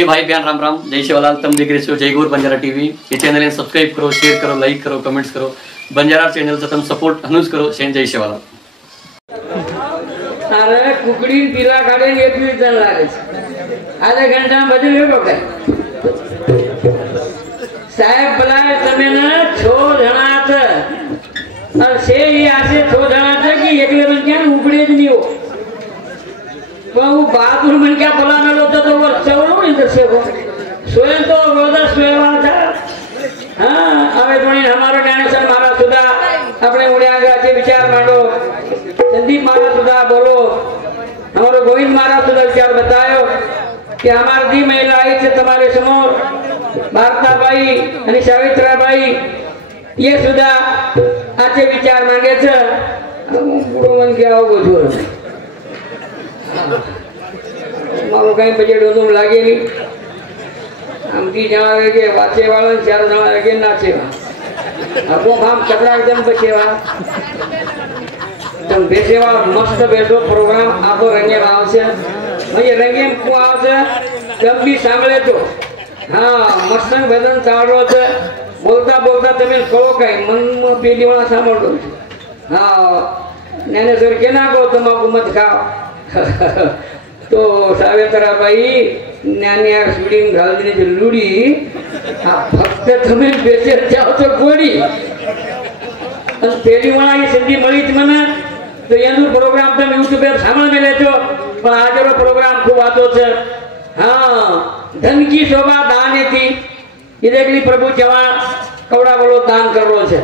से भाई प्यार राम राम, जय शिवलाल। तुम देख रहे हो जय गौर बंजारा टीवी। ये चैनल ने सब्सक्राइब करो, शेयर करो, लाइक करो, कमेंट्स करो। बंजारा चैनल से तुम सपोर्ट हनुज करो। शेन जय शिवलाल। अरे कुकड़ी पीला काढे एक मिनिट लागे आधा घंटा बदल गयो काय साहेब बोलाय તમે ને 6 જણા છે और से ही आसे 6 જણા છે कि एकले पण क्या उघडे જ नियो पण वो बहादुर मन क्या बोला मेलो तो वर चवलो नहीं तसे हो स्वयं तो रोजा स्वयं था। हां હવે જોઈ हमारो ज्ञानेश्वर महाराज सुधा अपने उड्या गाचे विचार मांडो। संदीप महाराज सुधा बोलो। हमारो गोविंद महाराज सुधा विचार बतायो कि हमारी दी महिला आई थे तुम्हारे समोर भारताबाई आणि सावित्राबाई ये सुधा आचे विचार मांगे छे। बुडो मन के आओ बधुर मारो कई बजेट होतो लागे नहीं। आमकी जणावे के वाचे वाळा 4 જણા લાગે નાચેવા આપો કામ કપડા एकदम बचेवा तम बेसेवा मस्त बेसो प्रोग्राम आपो रंगे आवशे म्हणजे रंगे को आवशे जब भी सांभळे तो हां मस्त भजन चालरो छे। बोलता बोलता तमे कहो काय मन में पेली वाला सांभळो हां ज्ञानेश्वर के ना को तमाकू मत खाओ तो सावित्राबाई ज्ञानिया सुडीम घालनी जो लुडी आ फक्त तुम्ही बेसे जाओ तो गोडी અને પેલી વાળા એ સંધી મળી જ મને તો એનો પ્રોગ્રામ તમે YouTube પર સાંભળ મે લેજો પણ આજનો પ્રોગ્રામ ખૂબ આતો છે। હા ધન की शोभा दाने थी ये देखली प्रभु जवा कवड़ा बोलो दान कररो છે।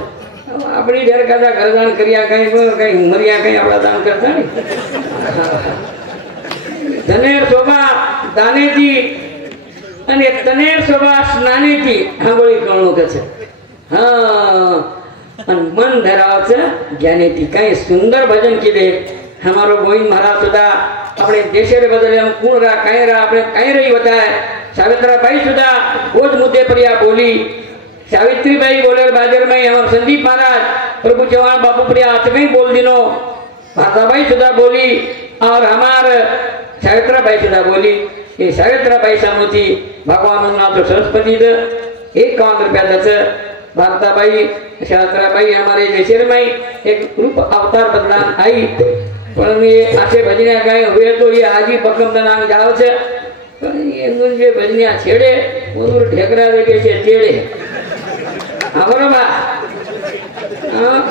अपनी ढेर कादा घरदान करिया कई मरिया कई आपड़ा दान करता नहीं। धनेर शोभा दाने थी અને તનેર શોભા સ્નાને थी આંગોળી કણો કે છે। હા અને मन ધરાવ છે જ્ઞાને थी કઈ સુંદર ભજन કીધે। हमारो गोविंद महाराज सुधा अपने देशे रे बदले हम कौन रा अपने कहीं रही बताए। सावित्राबाई सुधा वो मुद्दे पर या बोली। सावित्रीबाई बोले बाजार में हमारे संदीप महाराज प्रभु चौहान बापू प्रिया हाथ में बोल दिनो। भारताबाई सुधा बोली और हमार सावित्राबाई सुधा बोली। ये सावित्राबाई सामूती भगवान नाम तो सरस्वती दे 51 रुपया दे। भारताबाई सावित्राबाई हमारे देशे में एक रूप अवतार बदलान आई पण ये आसे भजनिया गाय हुए तो ये आजी पकम नाम जाओ छे पण ये नुन जे भजनिया छेड़े ओनुर ढेकरा देखे छे छेड़े हमरो बा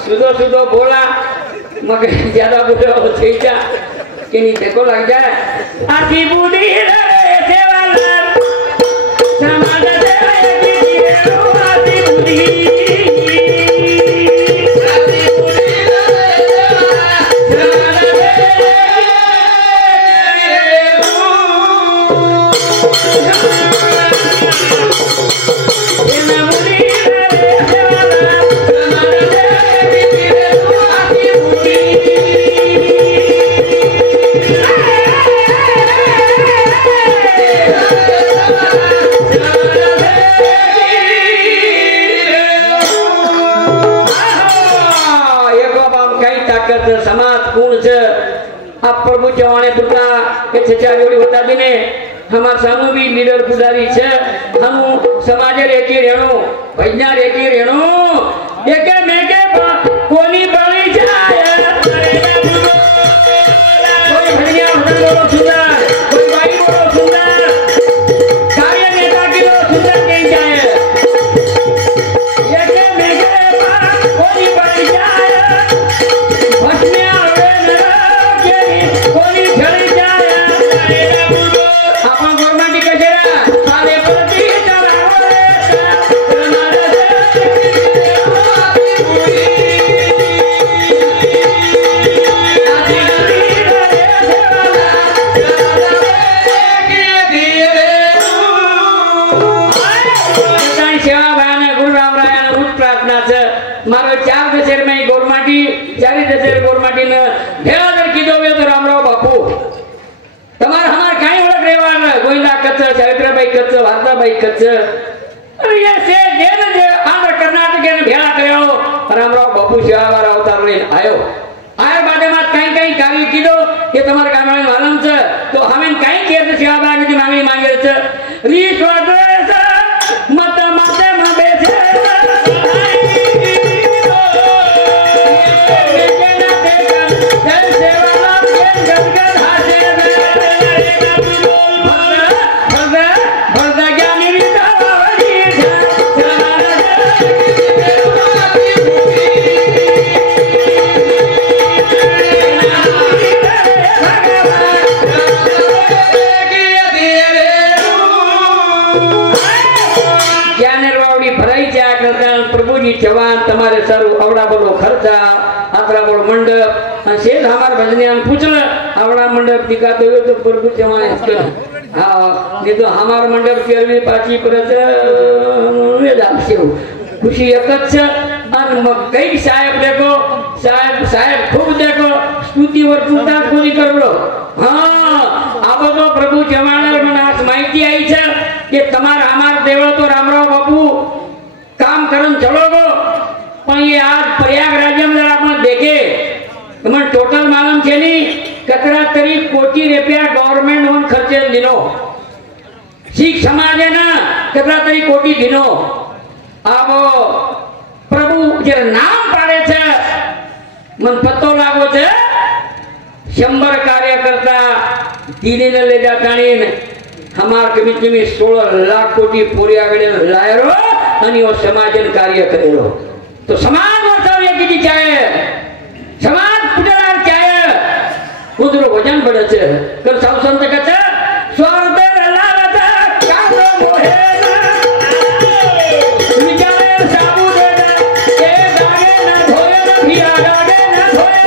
सुदो सुदो बोला मगर ज्यादा बोलो छैचा के नी देखो लग जाए आती बुढ़ी रे सेवाला समाज देवे की रो आती बुढ़ी समाज कौन से आप प्रभु चौहाने पुता के छचा जोड़ी होता दिने हमार सामू भी लीडर पुजारी छे। हम समाज रे की रेणो भजना रे की रेणो एके मेके कोनी बळी जाय कोई भनिया बोलो सुंदर कोई भाई बोलो सुंदर कार्य नेता की बोलो सुंदर के जाय एके मेके कोनी बळी जाय मारो 4 दशेर में गोरमाटी 4 दशेर गोरमाटी ने भेला दर कीधो वे तो रामराव बापू तमार हमार काई ओळख रेवान गोविंदा कच्च सावित्राबाई कच्च भारताबाई कच्च अरे ये से जेन जे आंध्र कर्नाटक ने भेला कयो रामराव बापू सेवावार अवतार रे आयो आया बादे मात काई कार्य कीधो ये तमार गामने मालूम छे तो हमें काई केर सेवावार की मांगणी मांगे छे रिश्वत मत माध्यम बेचे जवान तुम्हारे सर आवड़ा बोलो खर्चा आतरा बोलो मंडप शेर हमारे भजनिया पूछल आवड़ा मंडप दिखा दो तो प्रभु जवान हाँ ये तो हमारा मंडप के अरवी पाची परत खुशी एकच आणि मग काही साहेब देखो साहेब खूप देखो स्तुतीवर तुमचा कोणी करलो हाँ अब तो प्रभु जवान मन आज माहिती आई छे कि तुम्हारा हमार देवळ तो रामराव बापू काम करन चलोगो पण ये आज प्रयागराज में जरा आपण देखे तो टोटल मालूम चली कतरा तरी कोटी रुपया गवर्नमेंट वन खर्चे दिनो शीख समाज है ना कतरा तरी कोटी दिनो अब प्रभु जर नाम पाड़े छे मन पत्तो लागो छे 100 कार्यकर्ता दिने न ले जाता हमार कमीत कमी 16 लाख कोटी पूरी आगे लायरो आणि वो समाजन कार्य करेलो तो समाज वर्षाव किती चाहे समाज पुजनार चाहे उधर वजन पड़े छे कर सब संत कहते स्वर्ग लालत कांदो मोहे विचारे साबू दे के गागे न धोए न भिया गागे न धोए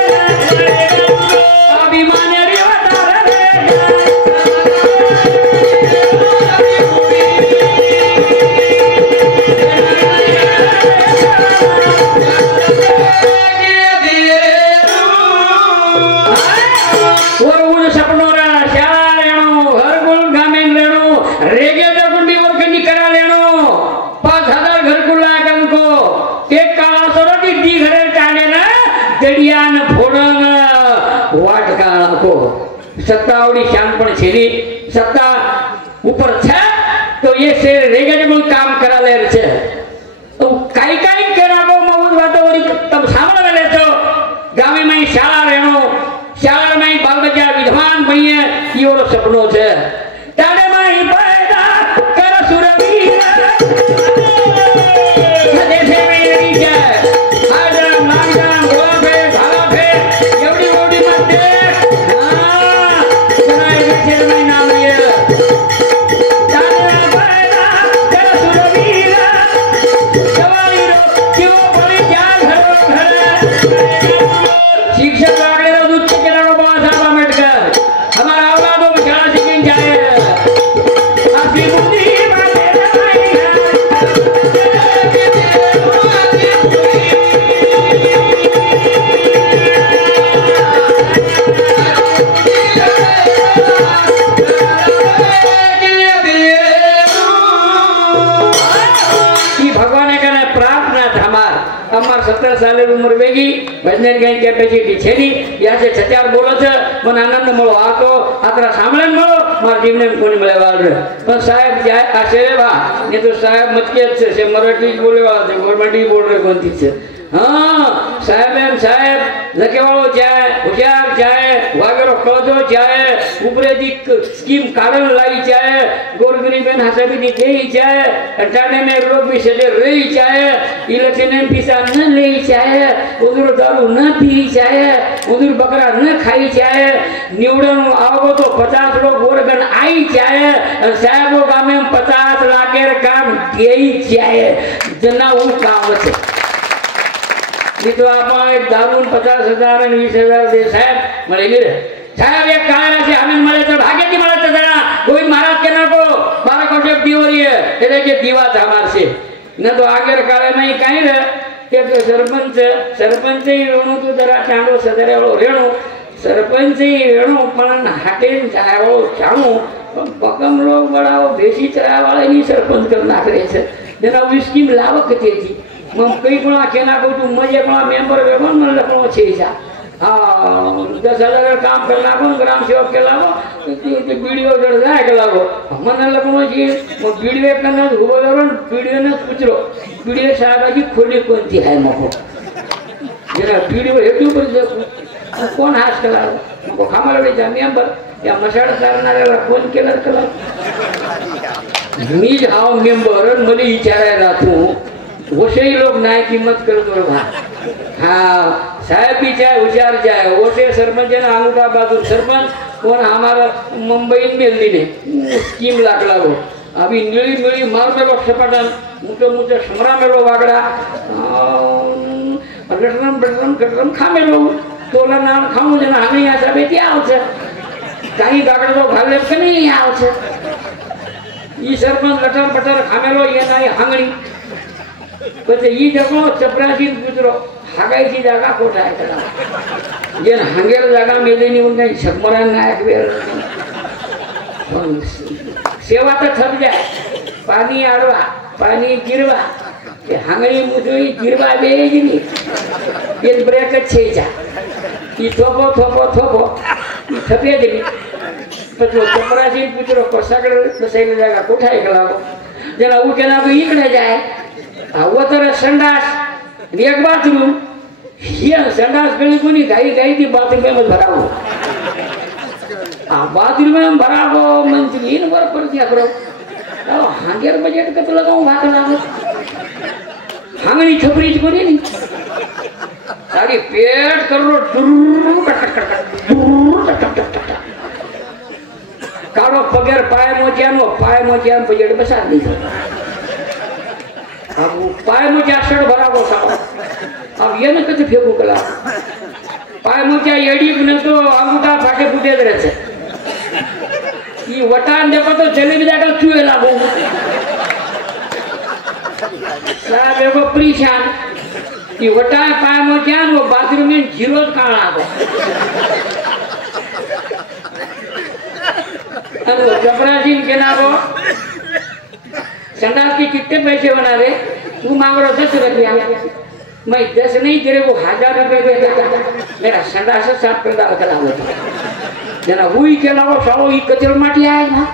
अभिमान रे वतार दे सत्तावड़ी शानपण छेली सत्ता ऊपर छे तो ये शेर रेगेबल काम करा ले छे तो काई कराबो मौज वातो वरी तब सामने ले तो गामे में शाळा रेणो शाळा में बाल बच्चा विद्वान बनिए यो सपनो छे ताने में पैदा कर सुरवीर देशे में यही है हाजरा मांगा गोला पे भाला पे एवडी ओडी मत दे नाम लिया शिक्षक दूध के बाबा साहब अम्बेडकर हमारा औलादों को शाला सीखने जाए हमार 17 साल उम्र वेगी भजन गायन कैपेसिटी छेली याचे छत्यार बोलो छे मन आनंद मळो आको आतरा सामळन मळो मार जीवने कोणी मळे वाल रे पण साहेब जाय आशे वा ने तो साहेब मतकेच छे मराठी बोले वाला छे गवर्नमेंट बोल रे कोणती छे हाँ साहेब लखे वालो जाए होशियार जाए वागरो कळदो जाए ऊपरे दी स्कीम काढन लाई जाए गोरगरीबन हसाबी दी देई जाए अटाने में लोग भी सजे रही जाए इलेक्शन में पैसा न ले जाए उधर दारू न पी जाए उधर बकरा न खाई जाए निवडन आवो तो 50 लोग गोरगन आई जाए और साहेबो गामे 50 लाख के काम देई जाए जना उन काम छे तो आप दारू 50,000 અને 20,000 दे साहेब मळे रे साहेब एक काळा से हमें मळे तो भाग्य की मळे तो जरा कोई महाराज के ना को 12 कोटे दीवरी है એટલે કે દીવા हमार से न तो आगे काळे में काई रे के सरपंच ही रेणू तो जरा चांडो सदरेवाळो रेणू सरपंच ही रेणू पण हाटेन जायो चाणू बकम लोग बड़ाओ बेसी चरावाळे ની सरपंच कर नाखरे છે જેના વિસ્કીમ લાવક હતી मग काही कोणा केना को तू मजे कोणा मेंबर वेगोन मन लपणो छे जा हाँ 10,000 काम कर लागो ग्राम सेवक के लागो ते वीडियो जड़ जाए के लागो मन लगनो जी वो वीडियो करना हुआ करो वीडियो ने पूछरो वीडियो साहब जी खोली कौन सी है मको जरा वीडियो हेतु पर कौन हाथ के लागो मको खामल बे जामिया पर या मसाला करणाऱ्याला फोन केला कला मी हाव मेंबर मला विचारायला तू वसई लोक नाही किंमत करतो भा हाँ साहेब भी चाहे होशियार चाहे वोटे सरपंच ने अंगूठा बाजू सरपंच कोण हमारा मुंबई में मिलनी ने स्कीम लागला वो अभी नीली नीली मार मेलो सपाटन मुझे मुझे समरा मेलो वागड़ा गटरम खा मेलो तोला नाम खाऊं जना हमें यहाँ सब ऐसी आवश्य कहीं गागड़ तो घाले के नहीं आवश्य ये सरपंच लटर पटर खा मेलो ये नहीं हंगड़ी પછી ઈ જગો ચપરાજી ગુજરો હાગાઈથી જાગા કોઠાય કરા જેન હંગેલ જાગા મેલેની ઉને શકમરા નાયક વેર સેવા તો થપ જાય પાણી આડવા પાણી ગીરવા કે હાંગળી મુજોઈ ગીરવા બેજી ની બેન બ્રેક જ છે જા ઈ થોપો થોપો થોપો ઈ થપે જ ની પછી ચપરાજી ગુજરો કોસાગડ બસાઈને જાગા કોઠાય કરાવો જેના ઉ કેના તો ઈકડે જાય वो तर संडास एक बाथरूम ये संडास गली कोनी गाई गाई की बाथरूम में भरावो बाथरूम में भरावो मंथली इन वर पर दिया करो हांगेर बजट कत लगाऊं भात लाओ हांगनी छपरी कोनी नहीं सारी पेट करो कारो पगेर पाय मोचियानो बजट बसा दी अब पाय मुझे आषाढ़ भरा वो साव अब ये न कते फेंकू कला पाय मुझे एडी ने तो अंगूठा फाटे फूटे रहते ये वटान देखो तो जलेबी जाकर चूहे लागो साहब एगो परेशान ये वटान पाय मुझे वो बाथरूम में जीरो कहाँ लागो अरे जबराजी के नाम संडास के कितने पैसे बना रहे तू मांग रहा 10 रुपया मैं 10 नहीं तेरे को 1000 रुपए देता मेरा संडास साफ कर डाल करा होता जना हुई के लाओ सालो ई कचर माटी आए ना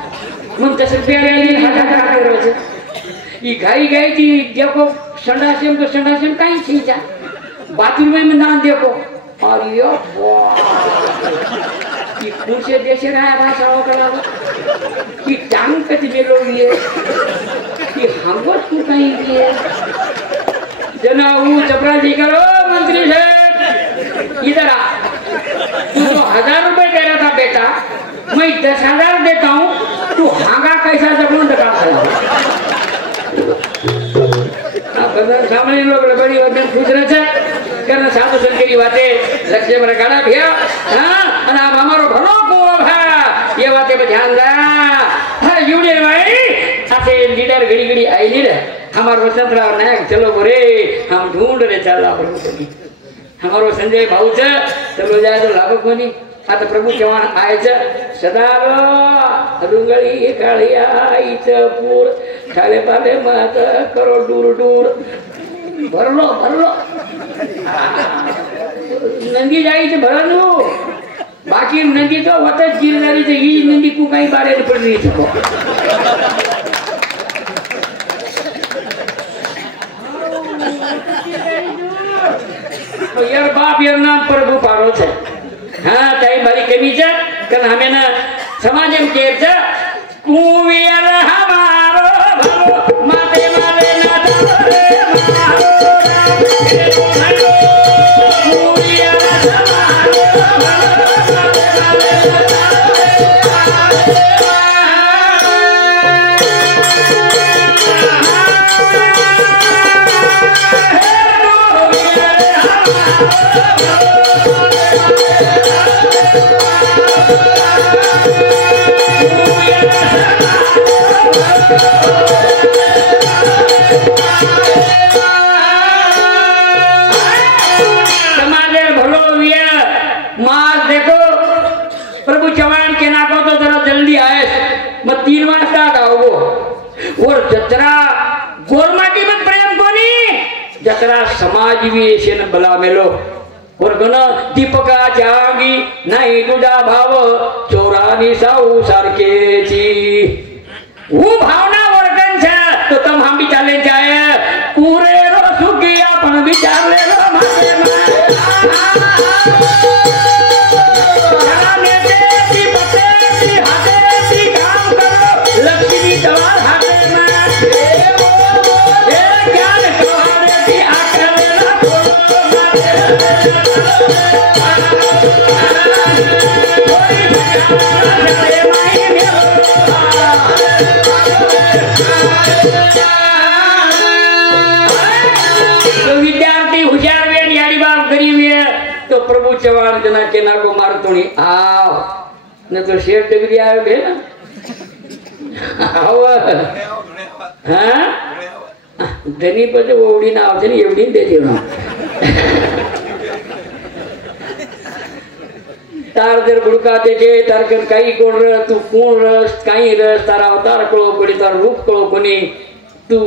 मन 10 रुपया ले 1000 का रहे ई गाई गई थी देखो संडास में तो संडास में काई छीजा बाथरूम में ना देखो और यो कि कुर्सी देशे रहा भाषा हो कला कि टांग कति बेलो ये कि हमको तू कहीं ये जना वो चपराजी करो मंत्री साहब इधर आ तू तो 1000 रुपए दे रहा था बेटा मैं 10,000 देता हूँ तू हांगा कैसा जबून दगा बदन सामने लोग बड़ी वजन खुश रहे करना साधु संत की बातें लक्ष्य में गाना भैया हाँ और आप हमारो भलो को है ये बातें पे ध्यान दा हाँ यूनियन भाई आते लीडर घड़ी घड़ी आई लीडर हमारे वसंतराव नायक चलो बोरे हम ढूंढ रहे चला प्रभु को हमारो संजय भाऊ च चलो जाए तो लागो कोनी आता प्रभु चव्हाण आए च सदा रुंगळी काळिया इच पूर खाले पाले मत करो दूर दूर भरलो भरलो नंदी जाई च भरनु बाकी नंदी तो वतच गिरणारी च ही नंदी को काही बारे पड नहीं सको यार बाप यार नाम प्रभु पारो छे हाँ ताई बारी कमी च कन हमें ना समाज में के च कुवियर हमारो भलो माते मारे ना रे मारो कुवियर हमारो जतरा समाज भी ऐसे न बला मेलो वर्गण दीपकाच्या आगी नाही तुझा भाव चोरानी साऊ सारखेची भावना वर्गन छे तो तम हम भी चाले जाए पूरे रो सुखी अपन विचार ले रो माथे में लक्ष्मी तवार हाथे में ज्ञान तुम्हारे की आंखें में ना तो विद्यार्थी होशियार वे यारी बात गरीब है तो प्रभु चौहान जना के ना को मारतो नहीं आओ न तो शेर डिग्री आए बे ना आओ हाँ धनी पर तो ओडी ना आवते नहीं एवढी दे देना तार जर बुडका देखे तार कन काही कोण र तू कोण रस काही रस तारा अवतार कळो कोणी तार रूप कळो कोणी तू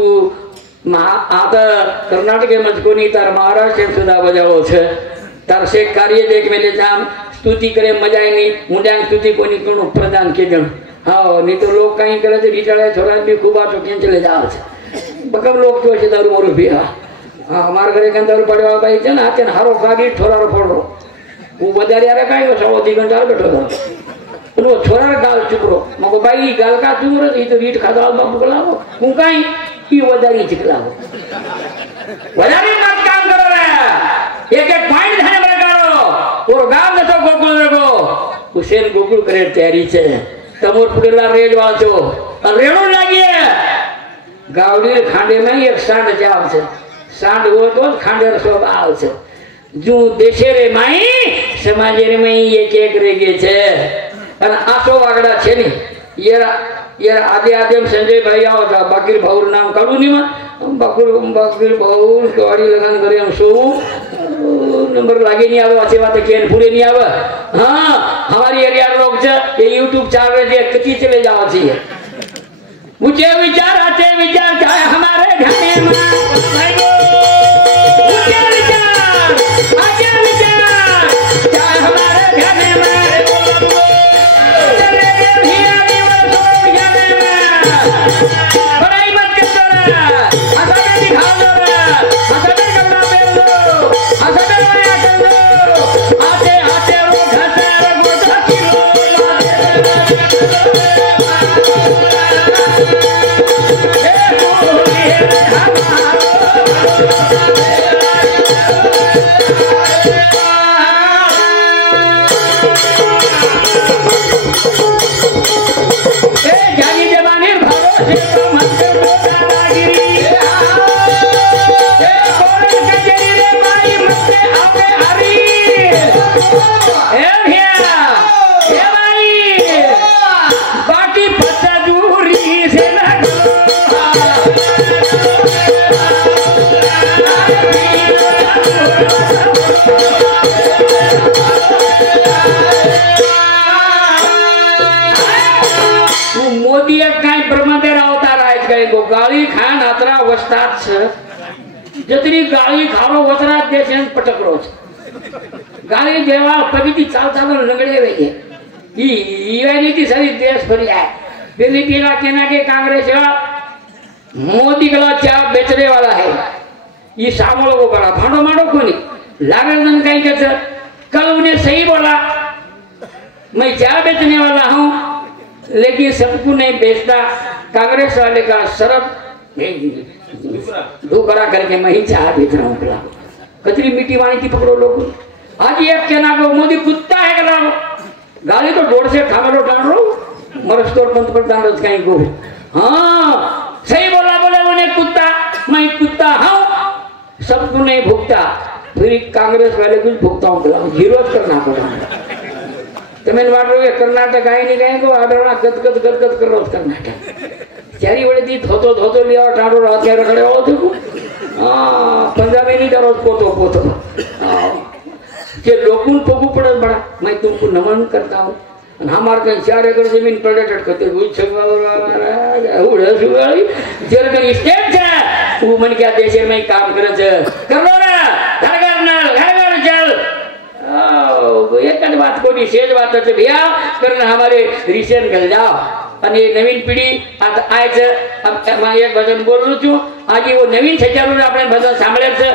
आता कर्नाटक में कोणी तार महाराष्ट्र सुधा बजावो छे तार से कार्य देख मेले जाम स्तुति करे मजा नहीं मुंड्या स्तुति कोणी कोण प्रदान के जण हाँ नहीं तो लोग कहीं करे तो बिचारे छोरा भी खूब आटो के चले जाओ छे बकम लोग तो छे दारू मोरू पिया हाँ हमारे घरे के दारू पड़े वाला भाई जन हाथे हारो कागी छोरा रो फोड़ो वो बजारी आरे काई सवा 2 घंटा बैठो तो वो छोरा गाल चुकरो मको भाई गाल का चुकरो ये तो रीट खादा बाबू गलावो हूं काई की बजारी चिकलावो बजारी मत काम करो रे एक पॉइंट ध्यान में करो और गाल न तो गोकुल देखो हुसैन गोकुल करे तैयारी छे तमोर पुडेला रेज वाचो और रेणु लागिए गावडी खांडे में एक सांड जाव छे सांड हो तो खांडे सब आव छे जो देशे रे माई समाजे रे माई एक एक रेगे छे अन आसो वागड़ा छे ने ये आदि आदम संजय भाई आओ था बाकीर भाऊर नाम काढू नी में बाकीर भाऊर गाड़ी लगान करे हम सो नंबर लागे नहीं आवे अच्छी बात केन पूरे नहीं आवे हां हमारी एरिया लोग छे ये YouTube चाल रहे छे कती चले जाओ छे मुझे विचार आते विचार चाहे हमारे घने में मुझे विचार आते विचार चाहे हमारे घने में चले भी आनी वो घने में बड़ाई मत करो हंसा दिखा दो हंसा कपड़ा पहन लो हंसा माया कर लो आते आते वो घसे गोटा किलो मोदी काय ब्रह्मदेव अवतार आहेत काय गाळी खान आतरा वस्तात जतरी गाळी खारो वतरात देशन पटक रोज गाळी देवा पगती चालता लंगडे वेगे ई ती सारी देश भरी है दिल्ली पीला केना के कांग्रेस मोदी गला चा बेचने वाला है ये सामोलो को बड़ा भाड़ो माड़ो कोनी लागल नन कहीं कहते कल उन्हें सही बोला मैं चाय बेचने वाला हूँ लेकिन सबको नहीं बेचता कांग्रेस वाले का शरत धूकरा करके मैं ही चाय बेच रहा हूँ कतरी मिट्टी वाणी की पकड़ो लोग आज एक कहना को मोदी कुत्ता है करा गाली तो डोर से खामरो डाल रो मरस तो पंत प्रधान रच कहीं को हाँ सही बोला बोले उन्हें कुत्ता मैं कुत्ता हूँ सबको नहीं भुगता फिर कांग्रेस वाले कुछ भुगता हूँ विरोध करना पड़ा तमिल वालों के कर्नाटक आई नहीं गए को आडरा गदगद गदगद कर रोज कर्नाटक चारी बड़े दी धोतो धोतो लिया टाड़ो रात के रखड़े हो तो पंजाबी नहीं डरो पोतो पोतो के लोगों को पड़े बड़ा मैं तुमको नमन करता हूँ हमारे कहीं 4 एकड़ जमीन प्रेडेटेड करते हुए जर कहीं स्टेट है वो मन क्या देश में काम करे कर लो ना घर घर चल एक बात कोणी शेज बाताचं भैया कारण हमारे रिसेन गल जाओ અને નવીન પીઢી આ છે એક ભજન બોલું છું આજે એવો નવીન સજાનું આપણે ભજન સાંભળે છે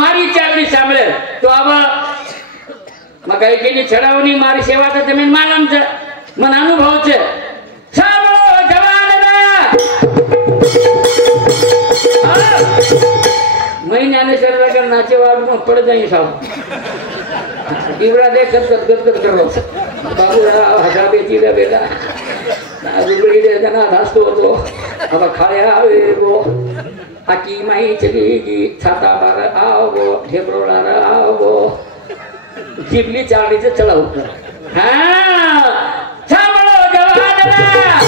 મારી ચાલની સાંભળે તો આવા મગાઈજીની છડાવની મારી સેવા તો તમે માલમ છે મને અનુભવ છે સાંભળો જવાનરા મહિનાને સરકાર નાચે વાળમાં પડ જાય સાવ દીવડા દે ગદગદ કરો બાબુ હજા બેચી દે બેટા રૂબડી દે જના નાસ્તો હતો હવે ખાયા આવે એવો આકી માઈ ચલી ગઈ છાતા બાર આવો ઢેબરોડા આવો જીબલી ચાળી છે ચલાવ હા સાંભળો જવાનરા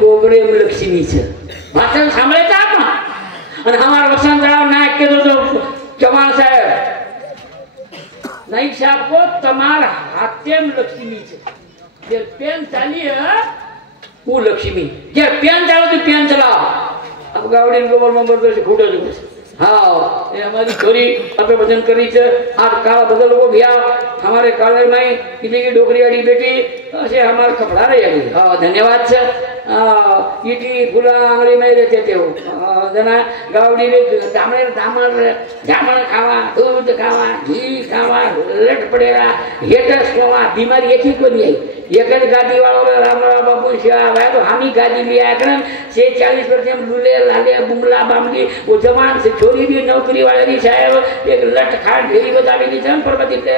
गोबरे लक्ष्मी છે ભાષણ સાંભળે છે આપણા અને અમાર વસંત રાવ નાયક કીધું તો ચૌહાણ સાહેબ નાયક સાહેબ કો તમાર હાથેમ લક્ષ્મી છે જે પેન ચાલી હે वो लक्ष्मी जे पेन चालो तो पेन चलाओ अब गावड़ी गोबर में बरदो से खोटो जो हाँ ये हमारी छोरी अपने भजन करी छे आज काला बदल हो गया हमारे काले में किसी की डोकरी वाली बेटी ऐसे हमारे कपड़ा रही है हाँ धन्यवाद छे इटी फूला आंगली में रहते थे वो जना गावड़ी में दामड़ दामड़ जामड़ खावा दूध खावा घी खावा लट पड़ेगा हेटस खावा बीमारी एक ही को नहीं आई एक गादी वालों राम राम बापू शिवा भाई तो हामी गादी लिया करन से 40% लूले लाले बुंगला बामली वो जवान से छोरी भी नौकरी वाले की साहब एक लट खाट ढेरी बतावी दी जन पर बदी ले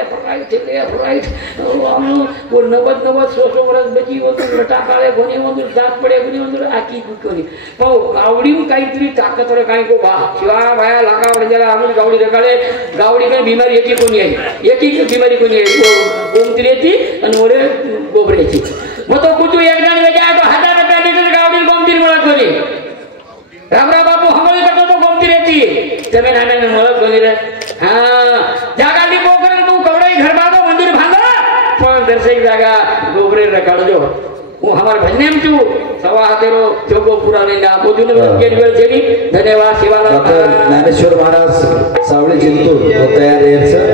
राइट वो 90 100 वर्ष बची वो तो लटा काले गोनी वो दांत पड़े गोनी वो आकी कोनी तो गावड़ी में काई तरी ताकत रे काई को वाह शिवा भाई लाका वड जरा हम गावड़ी रकाले गावड़ी में बीमारी एक ही कोनी आई एक ही बीमारी कोनी आई वो गोमती थी અને ઓરે गोबरे थी वो तो कुछ एक जन में जाए तो 1000 रुपया लीटर गावड़ी गोमती મળત कोनी रामरा बापू हमरे करतो तो गोमती रहती जमीन आने में મળત कोनी रे हां जागा ली पोखर तू कवड़ाई घर बागो मंदिर भांगो पण दर्शक जागा गोबरे रकाडજો હું हमार भजने में छु सवा तेरो जोगो पूरा लेना बोजू ने केडवेल छेनी धन्यवाद शिवाला डॉक्टर ज्ञानेश्वर महाराज सावळे जिंतूर तो तयार आहे